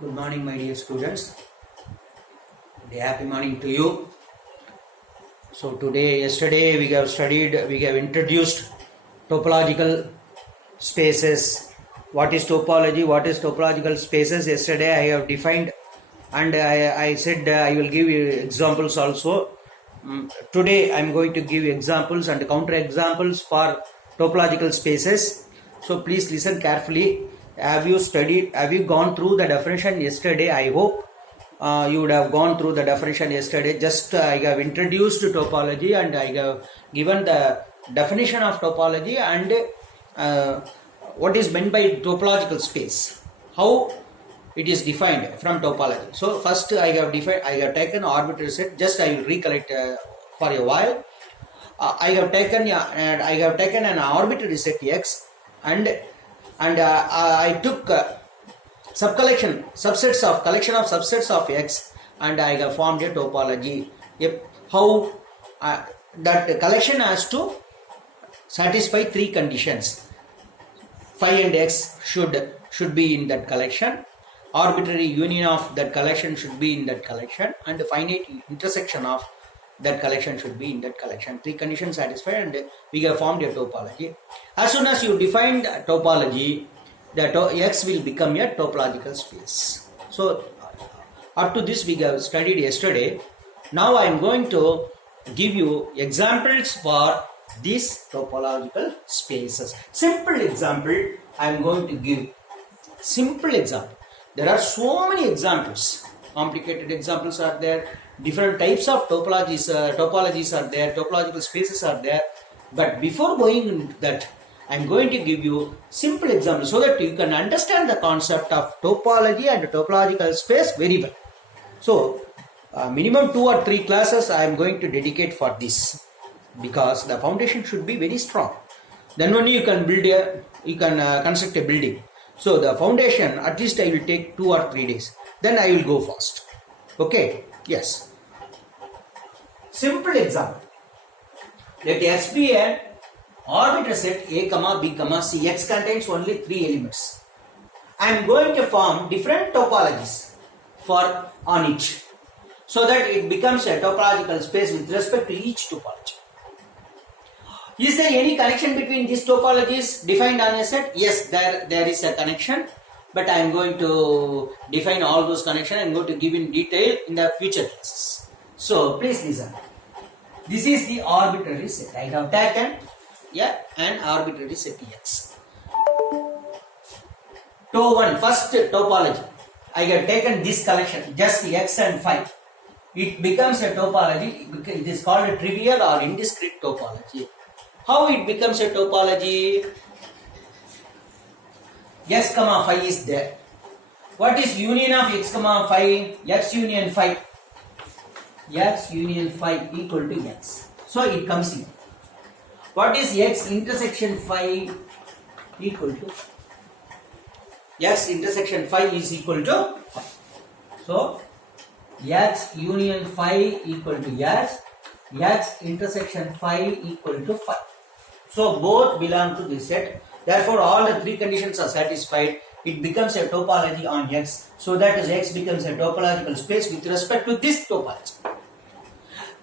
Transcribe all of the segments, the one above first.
Good morning, my dear students. Happy morning to you. So yesterday we have introduced topological spaces. What is topology? What is topological spaces? Yesterday I have defined, and I said I will give you examples also. Today I am going to give examples and counter examples for topological spaces. So please listen carefully. Have you gone through the definition yesterday? I hope you would have gone through the definition yesterday. Just I have introduced topology and I have given the definition of topology and what is meant by topological space, how it is defined from topology. So first I have taken arbitrary set. Just I will recollect for a while. I have taken an arbitrary set X and I took subsets of X, and I have formed a topology. How that collection has to satisfy three conditions. Phi and X should be in that collection. Arbitrary union of that collection should be in that collection, and the finite intersection of that collection should be in that collection. Three conditions satisfied, and we have formed a topology. As soon as you define the topology, that X will become a topological space. So up to this we have studied yesterday. Now I am going to give you examples for these topological spaces. Simple example I am going to give. Simple example. There are so many examples. Complicated examples are there. Different types of topologies are there. Topological spaces are there. But before going into that, I am going to give you simple examples so that you can understand the concept of topology and topological space very well. So, minimum 2 or 3 classes I am going to dedicate for this, because the foundation should be very strong. Then only you can construct a building. So, the foundation at least I will take 2 or 3 days. Then I will go fast. Okay? Yes. Simple example. Let S be an arbitrary set A, B, C. X contains only 3 elements. I am going to form different topologies on each, so that it becomes a topological space with respect to each topology. Is there any connection between these topologies defined on a set? Yes, there is a connection, but I am going to define all those connections. I am going to give in detail in the future classes. So please listen. This is the arbitrary set. I have taken an arbitrary set X. To1, first topology. I have taken this collection, just X and Phi. It becomes a topology. It is called a trivial or indiscrete topology. How it becomes a topology? X, Phi is there. What is union of X, Phi? X union Phi. X union Phi equal to X. So it comes here. What is X intersection Phi equal to? X intersection Phi is equal to Phi. So X union Phi equal to X. X intersection Phi equal to Phi. So both belong to this set. Therefore all the three conditions are satisfied. It becomes a topology on X. So that is X becomes a topological space with respect to this topology.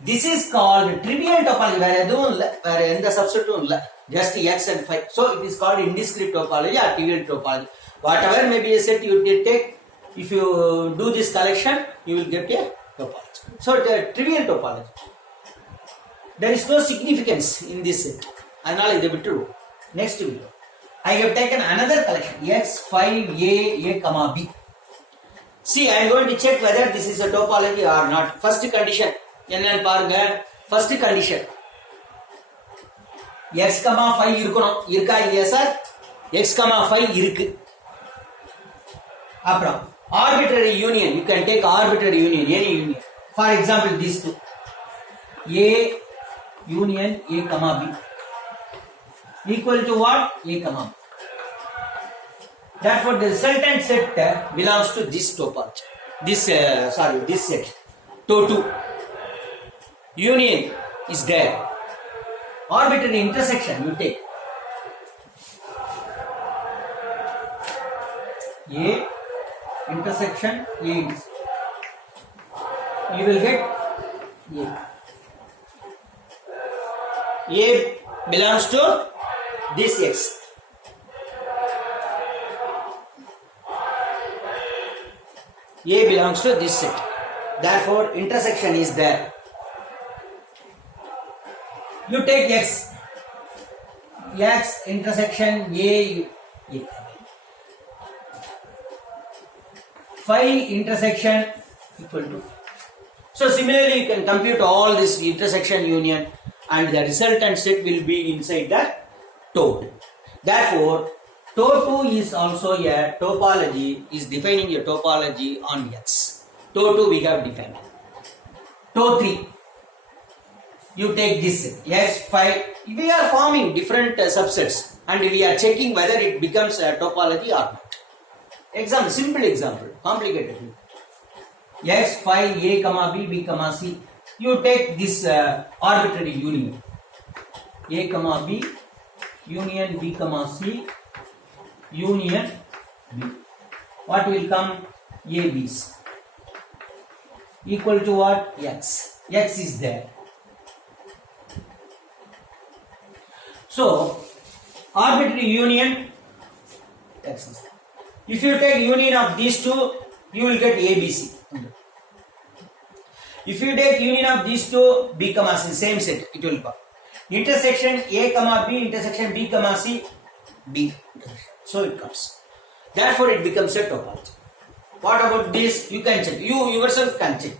This is called trivial topology, where in the substitute just X and Phi. So it is called indiscrete topology or trivial topology. Whatever may be a set you take, if you do this collection, you will get a topology. So the trivial topology. There is no significance in this set. Next video. I have taken another collection X, Phi, A, B. See, I am going to check whether this is a topology or not. First condition. First condition. X, Phi இருக்கணும். இருக்கா இல்லையா sir? X, Phi இருக்கு. அப்புறம் arbitrary union. You can take arbitrary union, any union. For example, these two. A union A, B. Equal to what? A, B. Therefore, the resultant set belongs to this topology. This set. To2. Union is there. Arbitrary intersection you take. A intersection A, you will get A. A belongs to this X. A belongs to this set. Therefore, intersection is there. You take X. X intersection A. Phi intersection equal to. So similarly, you can compute all this intersection union, and the resultant set will be inside the toad. Therefore, TOE2 is also a topology, is defining a topology on X. TOE2 we have defined. TOE3, you take this X, Phi. We are forming different subsets and we are checking whether it becomes a topology or not. Example, simple example, complicated. X, Phi, A, comma B, B, comma C. You take this arbitrary union. A, comma B, union B, comma C, union B. What will come? A, B's. Equal to what? X. X is there. So, arbitrary union, X is there. If you take union of these two, you will get ABC. If you take union of these two, B, comma C, same set, it will come. Intersection A, comma B, intersection B, comma C, B. So it comes. Therefore, it becomes a topology. What about this? You can check. You yourself can check.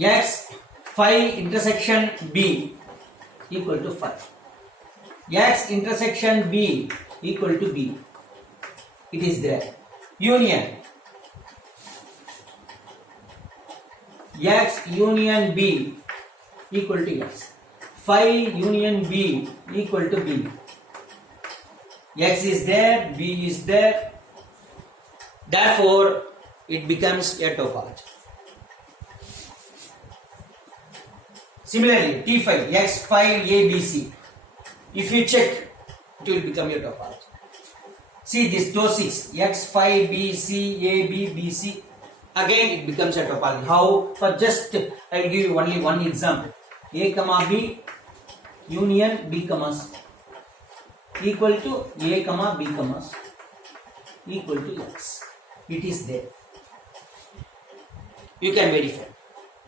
X, Phi intersection B equal to Phi. X intersection B equal to B. It is there. Union. X union B equal to X. Phi union B equal to B. X is there, B is there. Therefore, it becomes a topology. Similarly, T phi, X phi, A, B, C. If you check, it will become a topology. See this TOE6, X phi, B, C, A, B, B, C. Again, it becomes a topology. How? For just, I will give you only one example. A, comma B, union B, comma C. Equal to A, comma B, comma C. Equal to X. It is there. You can verify.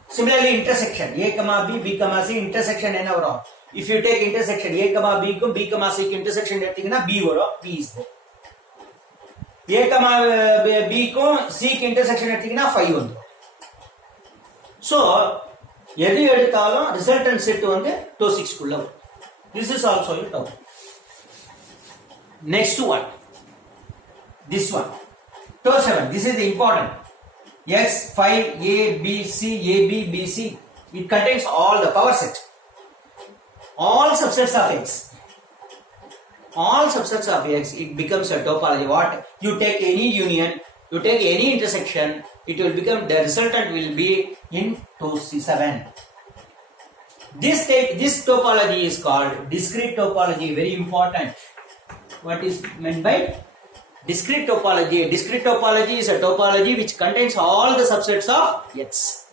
Similarly, intersection A, comma B, B, comma C, intersection N over all. If you take intersection A, comma B, B, comma C, intersection B over all, B is there. A, comma B, C intersection phi on. So, எது எடுத்தாலும் resultant set வந்து TOE6 குள்ள வரும். This is also a TOE. Next one. This one. TOE7. This is the important. X, phi, A, B, C, A, B, B, C. It contains all the power set. All subsets of X. All subsets of X, it becomes a topology. What? You take any union, you take any intersection, it will become, the resultant will be in TOE7. This topology is called discrete topology, very important. What is meant by discrete topology? Discrete topology is a topology which contains all the subsets of X.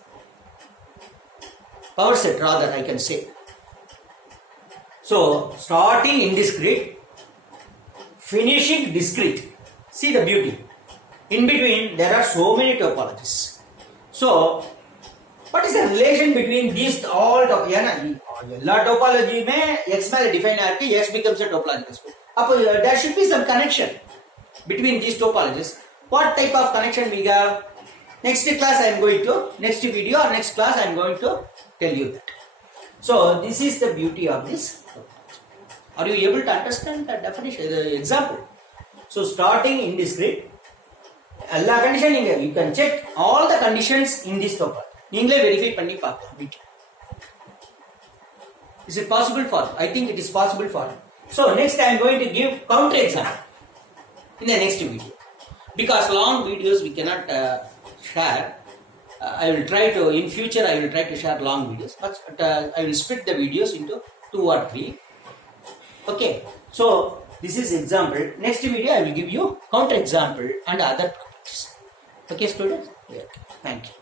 Power set rather, I can say. So, starting in discrete, finishing discrete. See the beauty. In between, there are so many topologies. So, what is the relation between these all topology? Topology mein X ಮೇಲೆ define ಆಗಿ X becomes a topological space. There should be some connection between these topologies. What type of connection we have? Next class I am going to, next video or next class I am going to tell you that. So, this is the beauty of this. Are you able to understand the definition, the example? So, starting in discrete, all condition you can check all the conditions in this topology. நீங்களே verify பண்ணி பார்க்கலாம். Is it possible for you? I think it is possible for you. So, next I am going to give counter example in the next video. Because long videos we cannot share. I will try to, in future I will try to share long videos. But I will split the videos into 2 or 3. Okay. So, This is example. Next video I will give you counter example and other properties. Okay, students? Yeah. Thank you.